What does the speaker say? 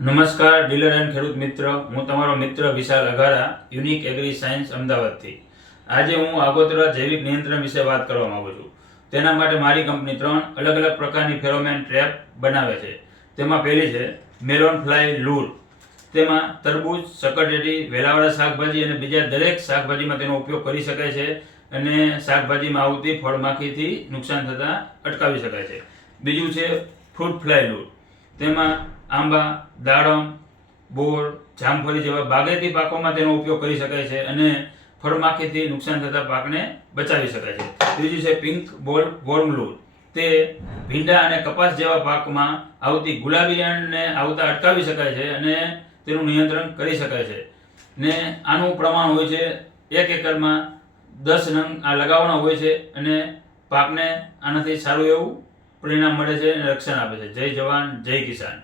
નમસ્કાર dealer and ખેડૂત મિત્ર, હું તમારો મિત્ર વિશાલ અઘારા, યુનિક એગ્રી સાયન્સ અમદાવાદથી. આજે હું આગોતરા જૈવિક નિયંત્રણ વિશે વાત કરવા માંગુ છું. તેના માટે મારી કંપની 3 અલગ અલગ પ્રકારની ફેરોમેન ટ્રેપ બનાવે છે. તેમાં પહેલી છે મેલોન ફ્લાય લૂર. તેમાં તરબૂચ, સક્કરટેટી, વેલાવાળા શાકભાજી અને બીજા દરેક શાકભાજીમાં તેનો ઉપયોગ કરી શકાય છે અને શાકભાજીમાં આવતી ફળમાખીથી નુકસાન થતાં અટકાવી શકાય છે. બીજું છે ફ્રૂટ ફ્લાય લૂર. તેમાં આંબા, દાડમ, બોર, જામફળી જેવા બાગાયતી પાકોમાં તેનો ઉપયોગ કરી શકાય છે અને ફળમાખીથી નુકસાન થતા પાકને બચાવી શકાય છે. ત્રીજું છે પિંક બોલ વોર્મ લૂર. તે ભીંડા અને કપાસ જેવા પાકમાં આવતી ગુલાબી ઈયળને આવતા અટકાવી શકાય છે અને તેનું નિયંત્રણ કરી શકાય છે. ને આનું પ્રમાણ હોય છે 1 એકરમાં 10 નંગ આ લગાવવાના હોય છે અને પાકને આનાથી સારું એવું પરિણામ મળે છે અને રક્ષણ આપે છે. જય જવાન, જય કિસાન.